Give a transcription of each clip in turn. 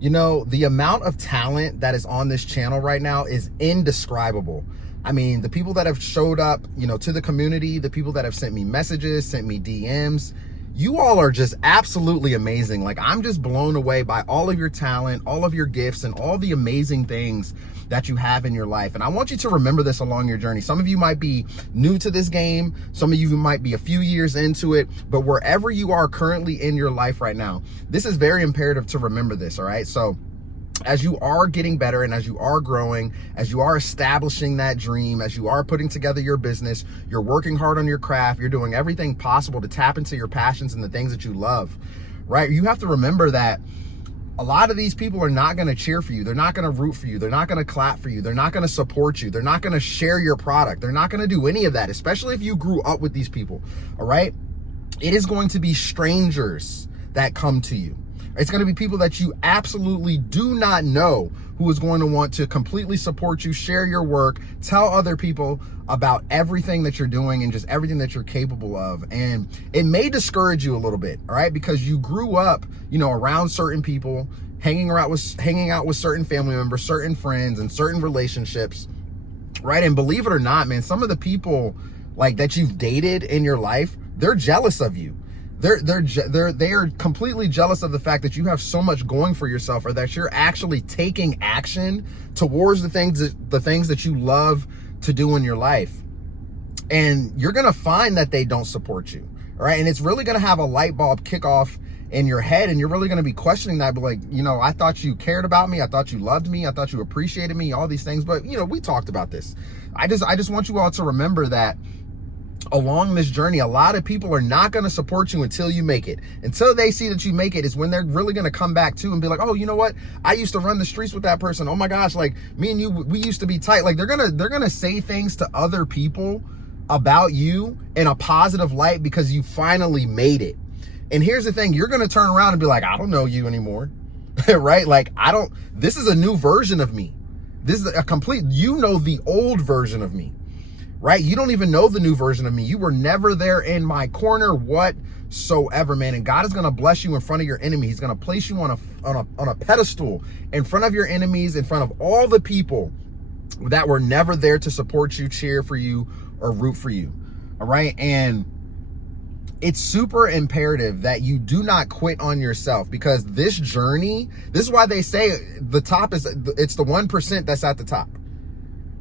You know, the amount of talent that is on this channel right now is indescribable. I mean, the people that have showed up, you know, to the community, the people that have sent me messages, sent me DMs, you all are just absolutely amazing. Like, I'm just blown away by all of your talent, all of your gifts, and all the amazing things that you have in your life. And I want you to remember this along your journey. Some of you might be new to this game. Some of you might be a few years into it, but wherever you are currently in your life right now, this is very imperative to remember this, all right? So as you are getting better and as you are growing, as you are establishing that dream, as you are putting together your business, you're working hard on your craft, you're doing everything possible to tap into your passions and the things that you love, right? You have to remember that a lot of these people are not going to cheer for you. They're not going to root for you. They're not going to clap for you. They're not going to support you. They're not going to share your product. They're not going to do any of that, especially if you grew up with these people, all right? It is going to be strangers that come to you. It's going to be people that you absolutely do not know who is going to want to completely support you, share your work, tell other people about everything that you're doing and just everything that you're capable of. And it may discourage you a little bit, all right? Because you grew up, you know, around certain people, hanging out with certain family members, certain friends, and certain relationships, right? And believe it or not, man, some of the people like that you've dated in your life, they're jealous of you. They are completely jealous of the fact that you have so much going for yourself, or that you're actually taking action towards the things that you love to do in your life. And you're going to find that they don't support you. All right. And it's really going to have a light bulb kick off in your head. And you're really going to be questioning that. But like, you know, I thought you cared about me. I thought you loved me. I thought you appreciated me, all these things. But, you know, we talked about this. I just want you all to remember that along this journey, a lot of people are not going to support you until you make it. Until they see that you make it is when they're really going to come back to and be like, oh, you know what? I used to run the streets with that person. Oh my gosh, like me and you, we used to be tight. Like they're going to say things to other people about you in a positive light because you finally made it. And here's the thing, you're going to turn around and be like, I don't know you anymore. Right? Like this is a new version of me. This is a complete, you know, the old version of me. Right? You don't even know the new version of me. You were never there in my corner whatsoever, man. And God is going to bless you in front of your enemy. He's going to place you on a pedestal in front of your enemies, in front of all the people that were never there to support you, cheer for you, or root for you. All right. And it's super imperative that you do not quit on yourself, because this journey, this is why they say the top it's the 1% that's at the top.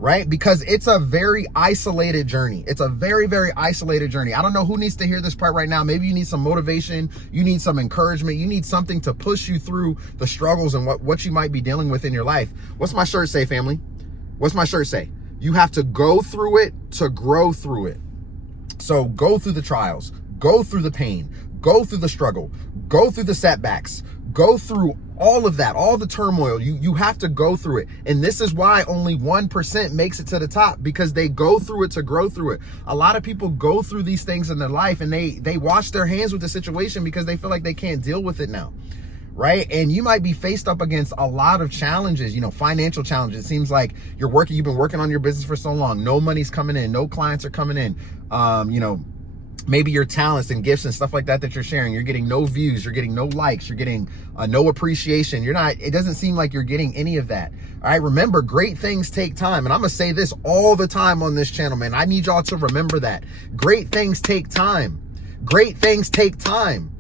Right? Because it's a very isolated journey. It's a very, very isolated journey. I don't know who needs to hear this part right now. Maybe you need some motivation. You need some encouragement. You need something to push you through the struggles and what you might be dealing with in your life. What's my shirt say, family? What's my shirt say? You have to go through it to grow through it. So go through the trials, go through the pain, go through the struggle, go through the setbacks, go through all of that, all the turmoil. You have to go through it. And this is why only 1% makes it to the top, because they go through it to grow through it. A lot of people go through these things in their life and they wash their hands with the situation because they feel like they can't deal with it now. Right? And you might be faced up against a lot of challenges, you know, financial challenges. It seems like you've been working on your business for so long. No money's coming in, no clients are coming in. You know, maybe your talents and gifts and stuff like that you're sharing, you're getting no views, you're getting no likes, you're getting no appreciation. It doesn't seem like you're getting any of that. All right. Remember, great things take time. And I'm going to say this all the time on this channel, man. I need y'all to remember that. Great things take time. Great things take time.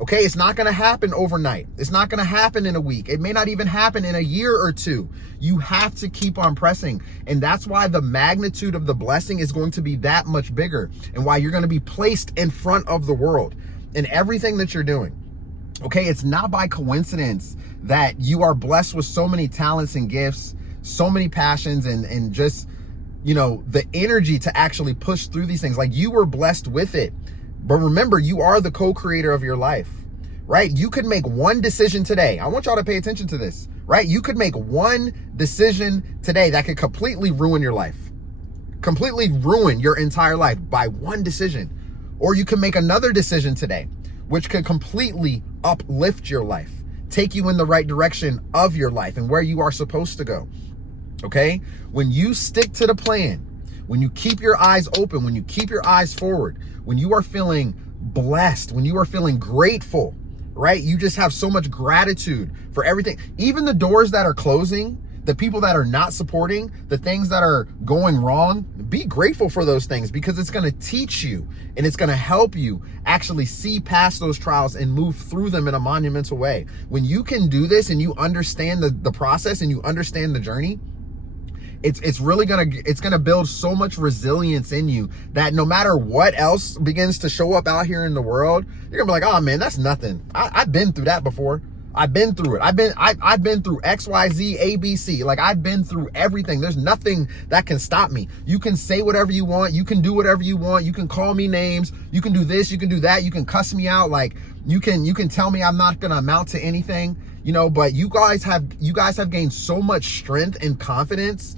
Okay, it's not going to happen overnight. It's not going to happen in a week. It may not even happen in a year or two. You have to keep on pressing. And that's why the magnitude of the blessing is going to be that much bigger, and why you're going to be placed in front of the world in everything that you're doing. Okay, it's not by coincidence that you are blessed with so many talents and gifts, so many passions, and just, you know, the energy to actually push through these things. Like, you were blessed with it. But remember, you are the co-creator of your life, right? You could make one decision today. I want y'all to pay attention to this, right? You could make one decision today that could completely ruin your life, completely ruin your entire life by one decision. Or you can make another decision today, which could completely uplift your life, take you in the right direction of your life and where you are supposed to go. Okay? When you stick to the plan, when you keep your eyes open, when you keep your eyes forward, when you are feeling blessed, when you are feeling grateful, right? You just have so much gratitude for everything. Even the doors that are closing, the people that are not supporting, the things that are going wrong, be grateful for those things, because it's going to teach you and it's going to help you actually see past those trials and move through them in a monumental way. When you can do this and you understand the process and you understand the journey, it's really gonna build so much resilience in you that no matter what else begins to show up out here in the world, you're gonna be like, oh man, that's nothing. I've been through that before. I've been through it. I've been through X, Y, Z, A, B, C. Like, I've been through everything. There's nothing that can stop me. You can say whatever you want. You can do whatever you want. You can call me names. You can do this. You can do that. You can cuss me out. Like, you can tell me I'm not gonna amount to anything, you know. But you guys have gained so much strength and confidence,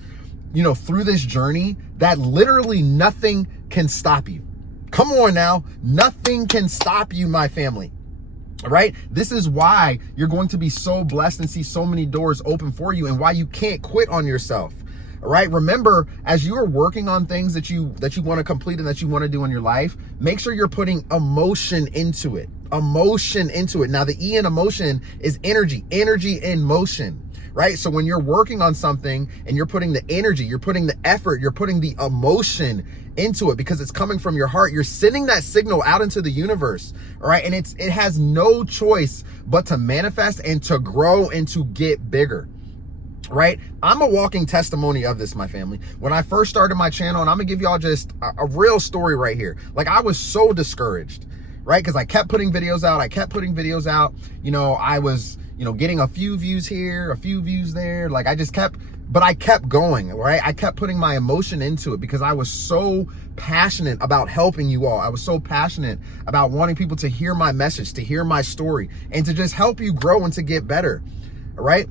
you know, through this journey, that literally nothing can stop you. Come on now, nothing can stop you, my family. All right, this is why you're going to be so blessed and see so many doors open for you, and why you can't quit on yourself. All right, remember, as you are working on things that you want to complete and that you want to do in your life, make sure you're putting emotion into it. Emotion into it. Now, the E in emotion is energy in motion. Right? So when you're working on something and you're putting the energy, you're putting the effort, you're putting the emotion into it because it's coming from your heart, you're sending that signal out into the universe. All right. And it has no choice but to manifest and to grow and to get bigger. Right? I'm a walking testimony of this, my family. When I first started my channel, and I'm gonna give y'all just a real story right here. Like, I was so discouraged, right? Because I kept putting videos out. You know, I was, you know, getting a few views here, a few views there. Like, I kept going, right? I kept putting my emotion into it because I was so passionate about helping you all. I was so passionate about wanting people to hear my message, to hear my story, and to just help you grow and to get better, all right?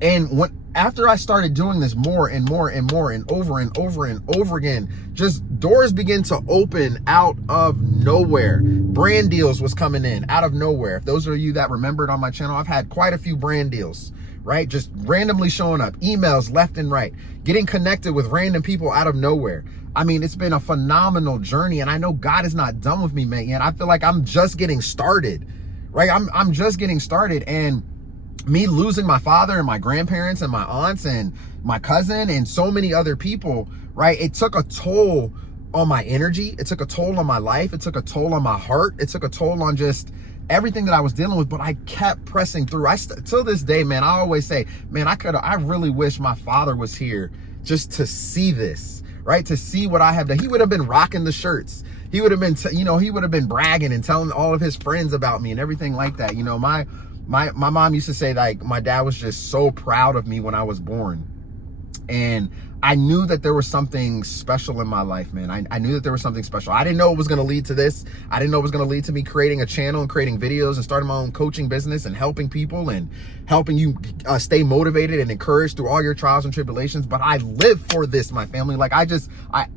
And after I started doing this more and more and more and over and over and over again, just doors begin to open out of nowhere. Brand deals was coming in out of nowhere. If those of you that remembered on my channel, I've had quite a few brand deals, right? Just randomly showing up, emails left and right, getting connected with random people out of nowhere. I mean, it's been a phenomenal journey, and I know God is not done with me, man. I feel like I'm just getting started, right? I'm just getting started, and me losing my father and my grandparents and my aunts and my cousin and so many other people, right? It took a toll on my energy. It took a toll on my life. It took a toll on my heart. It took a toll on just everything that I was dealing with, but I kept pressing through. Till this day, man, I always say, man, I really wish my father was here just to see this, right? To see what I have done. He would have been rocking the shirts. He would have been, he would have been bragging and telling all of his friends about me and everything like that. You know, my mom used to say, like, my dad was just so proud of me when I was born. And I knew that there was something special in my life, man. I knew that there was something special. I didn't know it was going to lead to this. I didn't know it was going to lead to me creating a channel and creating videos and starting my own coaching business and helping people and helping you stay motivated and encouraged through all your trials and tribulations. But I live for this, my family. Like, I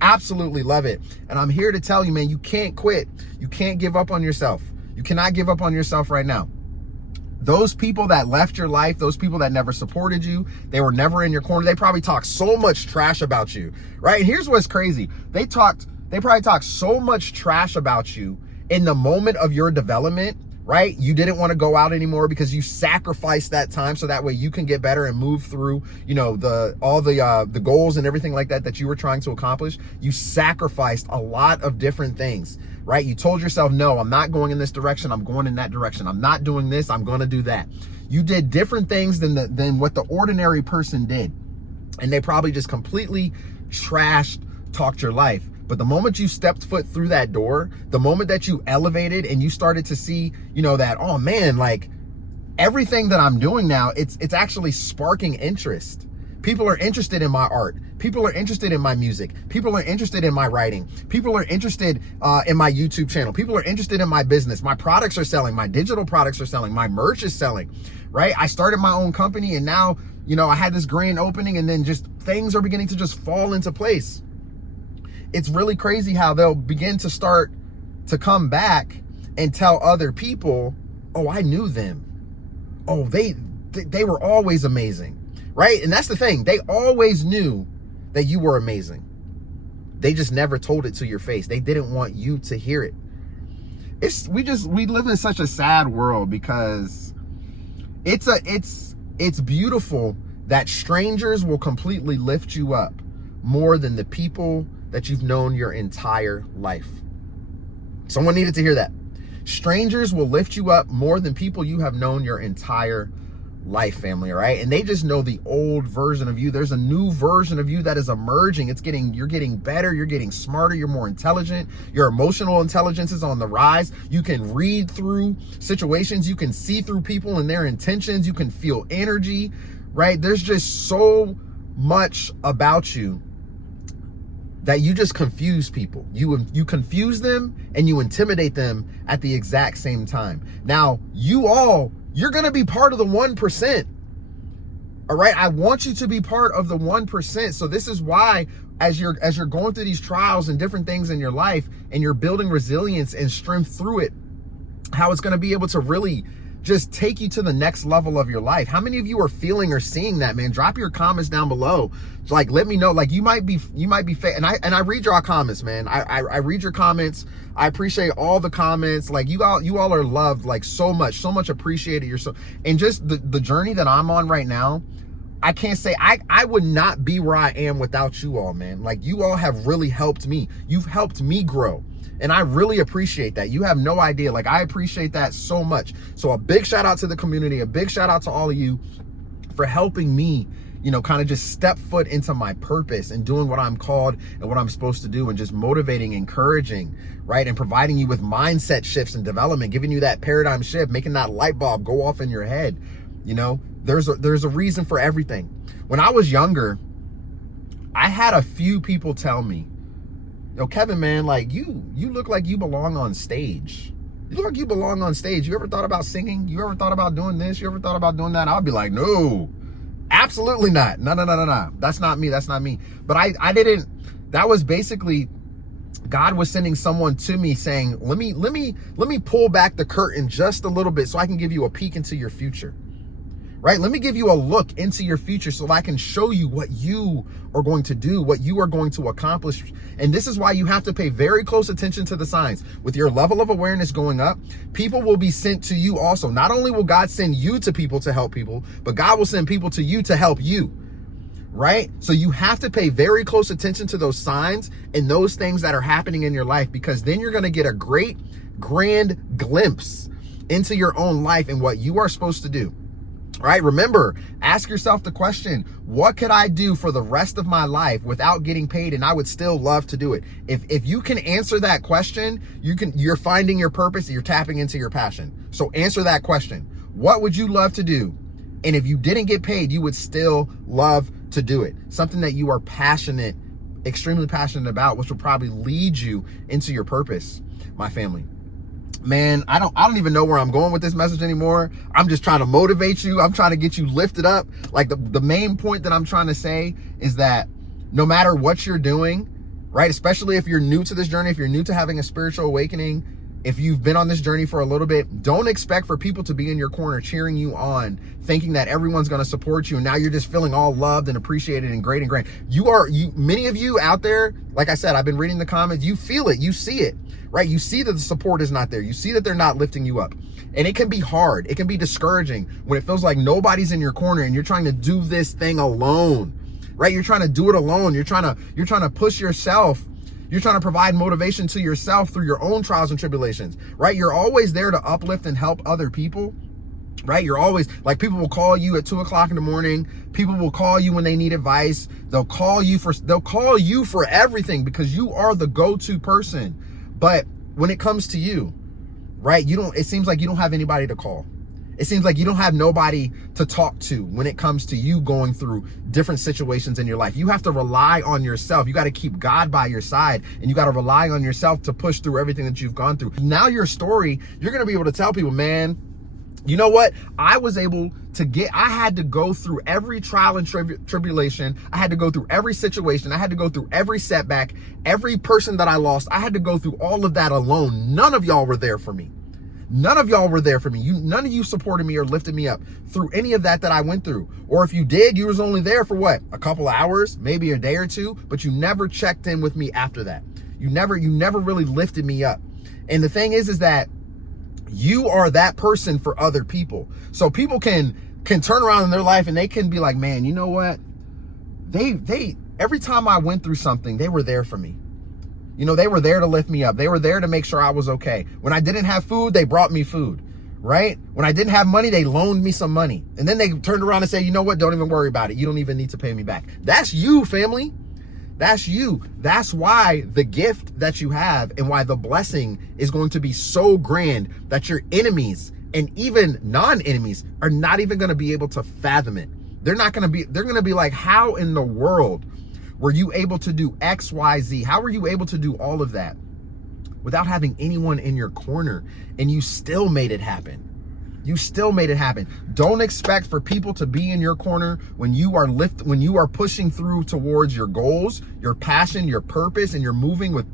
absolutely love it. And I'm here to tell you, man, you can't quit. You can't give up on yourself. You cannot give up on yourself right now. Those people that left your life, those people that never supported you, they were never in your corner, they probably talked so much trash about you, right? And here's what's crazy. They probably talked so much trash about you in the moment of your development, right? You didn't want to go out anymore because you sacrificed that time so that way you can get better and move through, you know, all the goals and everything like that you were trying to accomplish. You sacrificed a lot of different things, right? You told yourself, no, I'm not going in this direction. I'm going in that direction. I'm not doing this. I'm going to do that. You did different things than what the ordinary person did. And they probably just completely talked your life. But the moment you stepped foot through that door, the moment that you elevated and you started to see, you know, that, oh man, like, everything that I'm doing now, it's actually sparking interest. People are interested in my art. People are interested in my music. People are interested in my writing. People are interested in my YouTube channel. People are interested in my business. My products are selling. My digital products are selling. My merch is selling, right? I started my own company, and now, you know, I had this grand opening, and then just things are beginning to just fall into place. It's really crazy how they'll begin to start to come back and tell other people, oh, I knew them. Oh, they were always amazing, right? And that's the thing. They always knew that you were amazing. They just never told it to your face. They didn't want you to hear it. we live in such a sad world, because it's beautiful that strangers will completely lift you up more than the people that you've known your entire life. Someone needed to hear that. Strangers will lift you up more than people you have known your entire life, family, all right? And they just know the old version of you. There's a new version of you that is emerging. You're getting better, you're getting smarter, you're more intelligent, your emotional intelligence is on the rise. You can read through situations, you can see through people and their intentions, you can feel energy, right? There's just so much about you that you just confuse people. You confuse them and you intimidate them at the exact same time. Now, you're gonna be part of the 1%. All right, I want you to be part of the 1%. So this is why, as you're going through these trials and different things in your life, and you're building resilience and strength through it, how it's gonna be able to really just take you to the next level of your life. How many of you are feeling or seeing that, man? Drop your comments down below. Like, let me know. Like, you might be and I read your comments, man. I read your comments. I appreciate all the comments. Like, you all are loved, like, so much appreciated. And just the journey that I'm on right now, I can't say I would not be where I am without you all, man. Like, you all have really helped me. You've helped me grow. And I really appreciate that. You have no idea. Like, I appreciate that so much. So a big shout out to the community, a big shout out to all of you for helping me, kind of just step foot into my purpose and doing what I'm called and what I'm supposed to do, and just motivating, encouraging, right? And providing you with mindset shifts and development, giving you that paradigm shift, making that light bulb go off in your head. There's a reason for everything. When I was younger, I had a few people tell me, yo, Kevin, man, like, you look like you belong on stage. You look like you belong on stage. You ever thought about singing? You ever thought about doing this? You ever thought about doing that? I'd be like, no, absolutely not. No. That's not me. But I didn't, that was basically, God was sending someone to me saying, let me pull back the curtain just a little bit so I can give you a peek into your future. Right? Let me give you a look into your future so I can show you what you are going to do, what you are going to accomplish. And this is why you have to pay very close attention to the signs. With your level of awareness going up, people will be sent to you also. Not only will God send you to people to help people, but God will send people to you to help you. Right? So you have to pay very close attention to those signs and those things that are happening in your life, because then you're going to get a great, grand glimpse into your own life and what you are supposed to do. All right, remember, ask yourself the question, what could I do for the rest of my life without getting paid and I would still love to do it? If you can answer that question, you're finding your purpose, you're tapping into your passion. So answer that question. What would you love to do? And if you didn't get paid, you would still love to do it. Something that you are passionate, extremely passionate about, which will probably lead you into your purpose, my family. Man, I don't even know where I'm going with this message anymore. I'm just trying to motivate you. I'm trying to get you lifted up. Like, the main point that I'm trying to say is that no matter what you're doing, right? Especially if you're new to this journey, if you're new to having a spiritual awakening, if you've been on this journey for a little bit, don't expect for people to be in your corner cheering you on, thinking that everyone's going to support you. And now you're just feeling all loved and appreciated and great and grand. Many of you out there, like I said, I've been reading the comments, you feel it, you see it, right? You see that the support is not there. You see that they're not lifting you up. And it can be hard. It can be discouraging when it feels like nobody's in your corner and you're trying to do this thing alone, right? You're trying to do it alone. You're trying to push yourself. You're trying to provide motivation to yourself through your own trials and tribulations, right? You're always there to uplift and help other people, right? You're always, like, people will call you at 2 o'clock in the morning. People will call you when they need advice. They'll call you for everything, because you are the go-to person. But when it comes to you, right, it seems like you don't have anybody to call. It seems like you don't have nobody to talk to when it comes to you going through different situations in your life. You have to rely on yourself. You got to keep God by your side, and you got to rely on yourself to push through everything that you've gone through. Now your story, you're going to be able to tell people, man, you know what? I had to go through every trial and tribulation. I had to go through every situation. I had to go through every setback, every person that I lost. I had to go through all of that alone. None of y'all were there for me. None of y'all were there for me. None of you supported me or lifted me up through any of that I went through. Or if you did, you was only there for what? A couple of hours, maybe a day or two, but you never checked in with me after that. You never really lifted me up. And the thing is that you are that person for other people. So people can turn around in their life and they can be like, man, you know what? They every time I went through something, they were there for me. You know, they were there to lift me up. They were there to make sure I was okay. When I didn't have food, they brought me food, right? When I didn't have money, they loaned me some money. And then they turned around and say, you know what? Don't even worry about it. You don't even need to pay me back. That's you, family. That's you. That's why the gift that you have and why the blessing is going to be so grand that your enemies and even non-enemies are not even going to be able to fathom it. They're going to be like, how in the world were you able to do X, Y, Z? How were you able to do all of that without having anyone in your corner? And you still made it happen. You still made it happen. Don't expect for people to be in your corner when you are pushing through towards your goals, your passion, your purpose, and you're moving with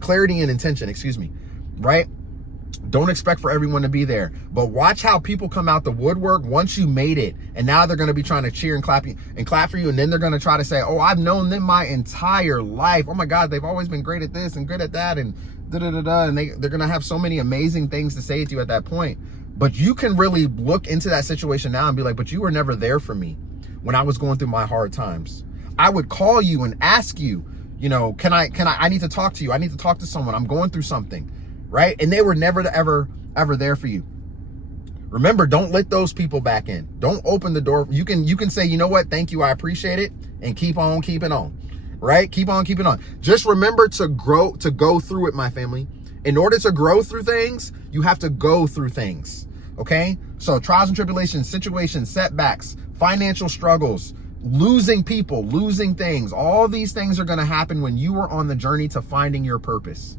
clarity and intention, right? Don't expect for everyone to be there, but watch how people come out the woodwork once you made it. And now they're going to be trying to cheer and clap for you. And then they're going to try to say, oh, I've known them my entire life. Oh my God, they've always been great at this and good at that. And and they're going to have so many amazing things to say to you at that point. But you can really look into that situation now and be like, but you were never there for me when I was going through my hard times. I would call you and ask you, you know, I need to talk to you. I need to talk to someone. I'm going through something, right? And they were never ever there for you. Remember, don't let those people back in. Don't open the door. You can say, you know what? Thank you. I appreciate it. And keep on keeping on, right? Keep on keeping on. Just remember to go through it, my family. In order to grow through things, you have to go through things, okay? So trials and tribulations, situations, setbacks, financial struggles, losing people, losing things, all these things are gonna happen when you are on the journey to finding your purpose,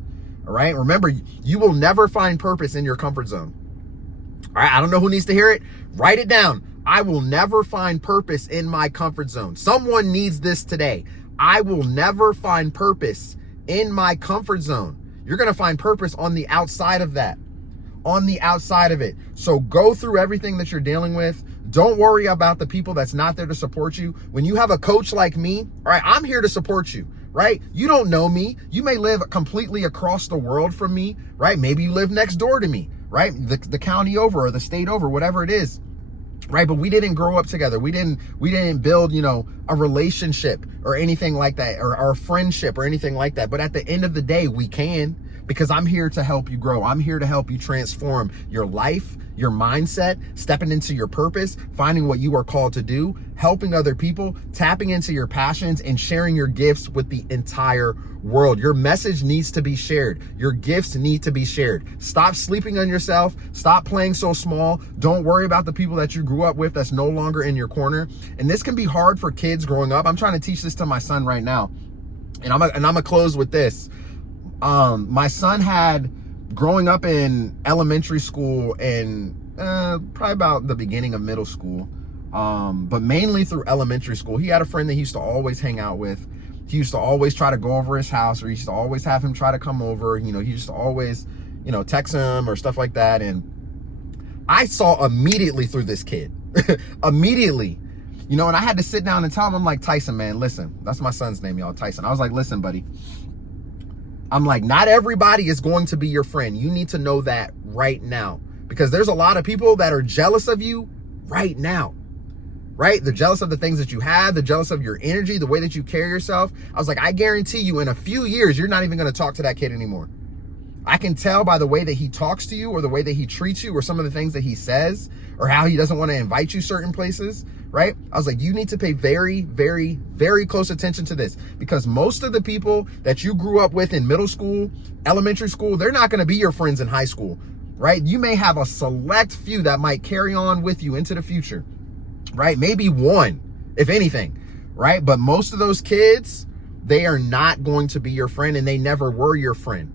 all right? Remember, you will never find purpose in your comfort zone, all right? I don't know who needs to hear it. Write it down. I will never find purpose in my comfort zone. Someone needs this today. I will never find purpose in my comfort zone. You're going to find purpose on the outside of that, on the outside of it. So go through everything that you're dealing with. Don't worry about the people that's not there to support you. When you have a coach like me, all right, I'm here to support you, right? You don't know me. You may live completely across the world from me, right? Maybe you live next door to me, right? The county over or the state over, whatever it is. Right. But we didn't grow up together. We didn't build, you know, a relationship or anything like that, or a friendship or anything like that. But at the end of the day, we can, because I'm here to help you grow. I'm here to help you transform your life, your mindset, stepping into your purpose, finding what you are called to do, helping other people, tapping into your passions, and sharing your gifts with the entire world. Your message needs to be shared. Your gifts need to be shared. Stop sleeping on yourself. Stop playing so small. Don't worry about the people that you grew up with that's no longer in your corner. And this can be hard for kids growing up. I'm trying to teach this to my son right now. And I'm gonna close with this. My son had, growing up in elementary school and probably about the beginning of middle school, but mainly through elementary school, he had a friend that he used to always hang out with. He used to always try to go over his house, or he used to always have him try to come over. You know, he used to always, you know, text him or stuff like that. And I saw immediately through this kid, immediately, you know, and I had to sit down and tell him, I'm like, Tyson, man, listen, that's my son's name, y'all, Tyson. I was like, listen, buddy, I'm like, not everybody is going to be your friend. You need to know that right now, because there's a lot of people that are jealous of you right now, right? They're jealous of the things that you have. They're jealous of your energy, the way that you carry yourself. I was like, I guarantee you in a few years, you're not even going to talk to that kid anymore. I can tell by the way that he talks to you, or the way that he treats you, or some of the things that he says, or how he doesn't want to invite you certain places, right? I was like, you need to pay very, very, very close attention to this, because most of the people that you grew up with in middle school, elementary school, they're not going to be your friends in high school, right? You may have a select few that might carry on with you into the future, right? Maybe one, if anything, right? But most of those kids, they are not going to be your friend, and they never were your friend.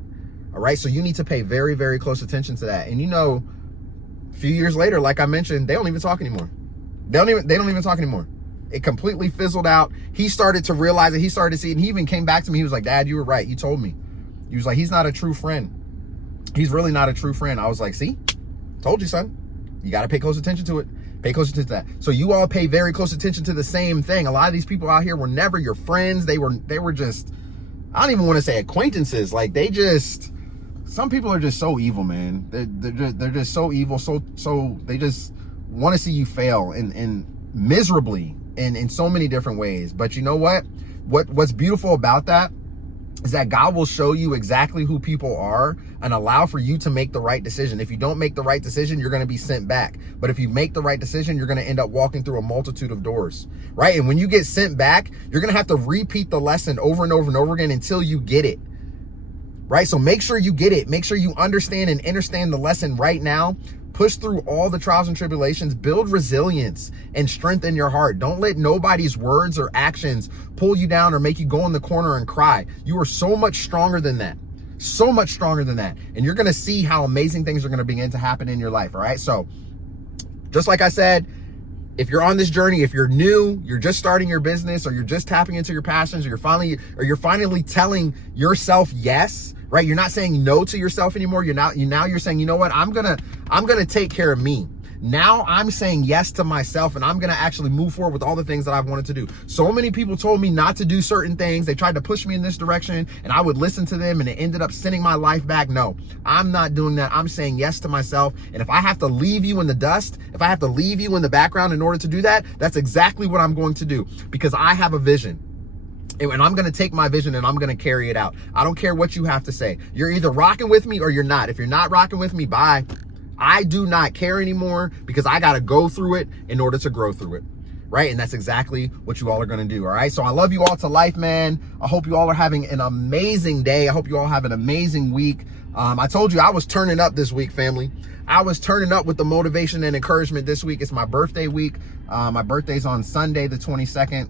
All right. So you need to pay very, very close attention to that. And, you know, a few years later, like I mentioned, they don't even talk anymore. They don't even talk anymore. It completely fizzled out. He started to realize it. He started to see it. And he even came back to me. He was like, Dad, you were right. You told me. He was like, he's not a true friend. He's really not a true friend. I was like, see, told you, son. You got to pay close attention to it. Pay close attention to that. So you all pay very close attention to the same thing. A lot of these people out here were never your friends. They were just, I don't even want to say acquaintances. Like, they just some people are just so evil, man. They're just so evil. So they just want to see you fail and miserably in so many different ways. But you know what? What's beautiful about that is that God will show you exactly who people are and allow for you to make the right decision. If you don't make the right decision, you're going to be sent back. But if you make the right decision, you're going to end up walking through a multitude of doors, right? And when you get sent back, you're going to have to repeat the lesson over and over and over again until you get it, right? So make sure you get it. Make sure you understand and understand the lesson right now. Push through all the trials and tribulations, build resilience and strength in your heart. Don't let nobody's words or actions pull you down or make you go in the corner and cry. You are so much stronger than that. So much stronger than that. And you're going to see how amazing things are going to begin to happen in your life. All right. So just like I said, if you're on this journey, if you're new, you're just starting your business, or you're just tapping into your passions, or you're finally telling yourself yes, right? You're not saying no to yourself anymore. You're saying, you know what? I'm going to take care of me. Now I'm saying yes to myself, and I'm going to actually move forward with all the things that I've wanted to do. So many people told me not to do certain things. They tried to push me in this direction, and I would listen to them, and it ended up sending my life back. No, I'm not doing that. I'm saying yes to myself. And if I have to leave you in the dust, if I have to leave you in the background in order to do that, that's exactly what I'm going to do, because I have a vision. And I'm going to take my vision and I'm going to carry it out. I don't care what you have to say. You're either rocking with me or you're not. If you're not rocking with me, bye. I do not care anymore, because I got to go through it in order to grow through it. Right? And that's exactly what you all are going to do. All right. So I love you all to life, man. I hope you all are having an amazing day. I hope you all have an amazing week. I told you I was turning up this week, family. I was turning up with the motivation and encouragement this week. It's my birthday week. My birthday's on Sunday, the 22nd.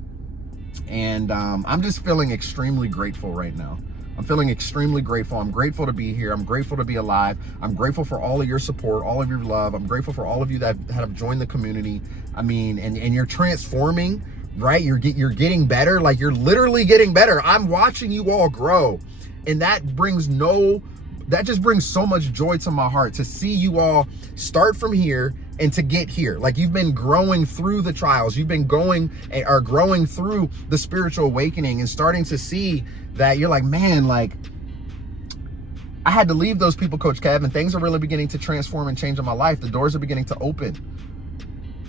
And I'm just feeling extremely grateful right now. I'm feeling extremely grateful. I'm grateful to be here. I'm grateful to be alive. I'm grateful for all of your support, all of your love. I'm grateful for all of you that have joined the community. I mean, and you're transforming, right? You're getting better. Like, you're literally getting better. I'm watching you all grow. And that just brings so much joy to my heart to see you all start from here and to get here. Like, you've been growing through the trials. You've been growing through the spiritual awakening and starting to see that you're like, man, like, I had to leave those people, Coach Kev, and things are really beginning to transform and change in my life. The doors are beginning to open.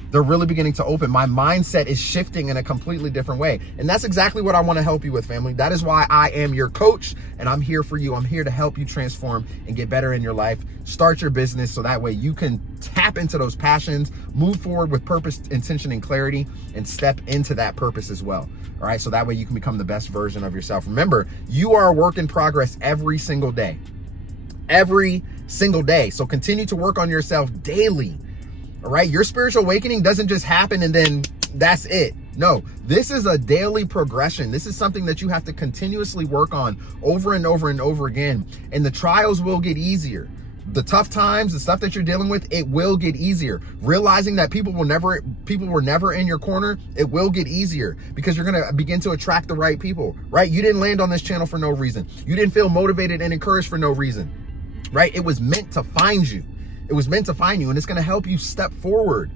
They're really beginning to open. My mindset is shifting in a completely different way. And that's exactly what I want to help you with, family. That is why I am your coach, and I'm here for you. I'm here to help you transform and get better in your life. Start your business so that way you can tap into those passions, move forward with purpose, intention, and clarity, and step into that purpose as well. All right. So that way you can become the best version of yourself. Remember, you are a work in progress every single day. Every single day. So continue to work on yourself daily. All right. Your spiritual awakening doesn't just happen and then that's it. No, this is a daily progression. This is something that you have to continuously work on over and over and over again. And the trials will get easier. The tough times, the stuff that you're dealing with, it will get easier. Realizing that people were never in your corner, it will get easier, because you're going to begin to attract the right people, right? You didn't land on this channel for no reason. You didn't feel motivated and encouraged for no reason, right? It was meant to find you. It was meant to find you, and it's going to help you step forward.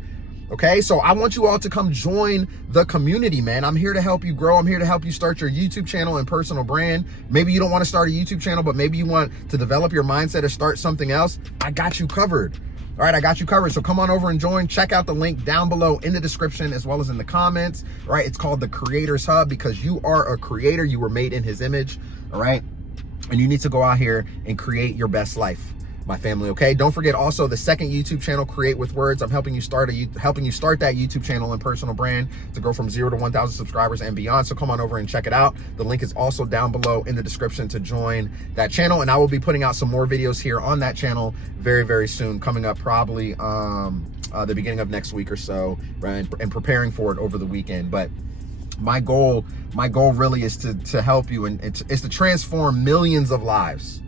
Okay, so I want you all to come join the community, man. I'm here to help you grow. I'm here to help you start your YouTube channel and personal brand. Maybe you don't want to start a YouTube channel, but maybe you want to develop your mindset to start something else. I got you covered. All right, I got you covered. So come on over and join. Check out the link down below in the description as well as in the comments. All right, it's called the Creators Hub, because you are a creator. You were made in his image. All right, and you need to go out here and create your best life, my family. Okay, don't forget also the second YouTube channel, Create with Words. I'm helping you start that YouTube channel and personal brand to go from 0 to 1,000 subscribers and beyond. So come on over and check it out. The link is also down below in the description to join that channel, and I will be putting out some more videos here on that channel very, very soon, coming up probably the beginning of next week or so, right? And preparing for it over the weekend. But my goal really is to help you, and it's to transform millions of lives.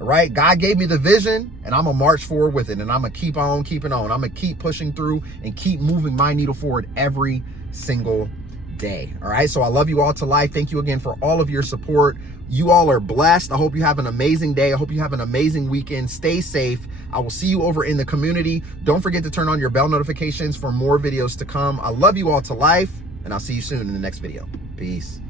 All right, God gave me the vision, and I'm gonna march forward with it, and I'm gonna keep on keeping on. I'm gonna keep pushing through and keep moving my needle forward every single day. All right, so I love you all to life. Thank you again for all of your support. You all are blessed. I hope you have an amazing day. I hope you have an amazing weekend. Stay safe. I will see you over in the community. Don't forget to turn on your bell notifications for more videos to come. I love you all to life, and I'll see you soon in the next video. Peace.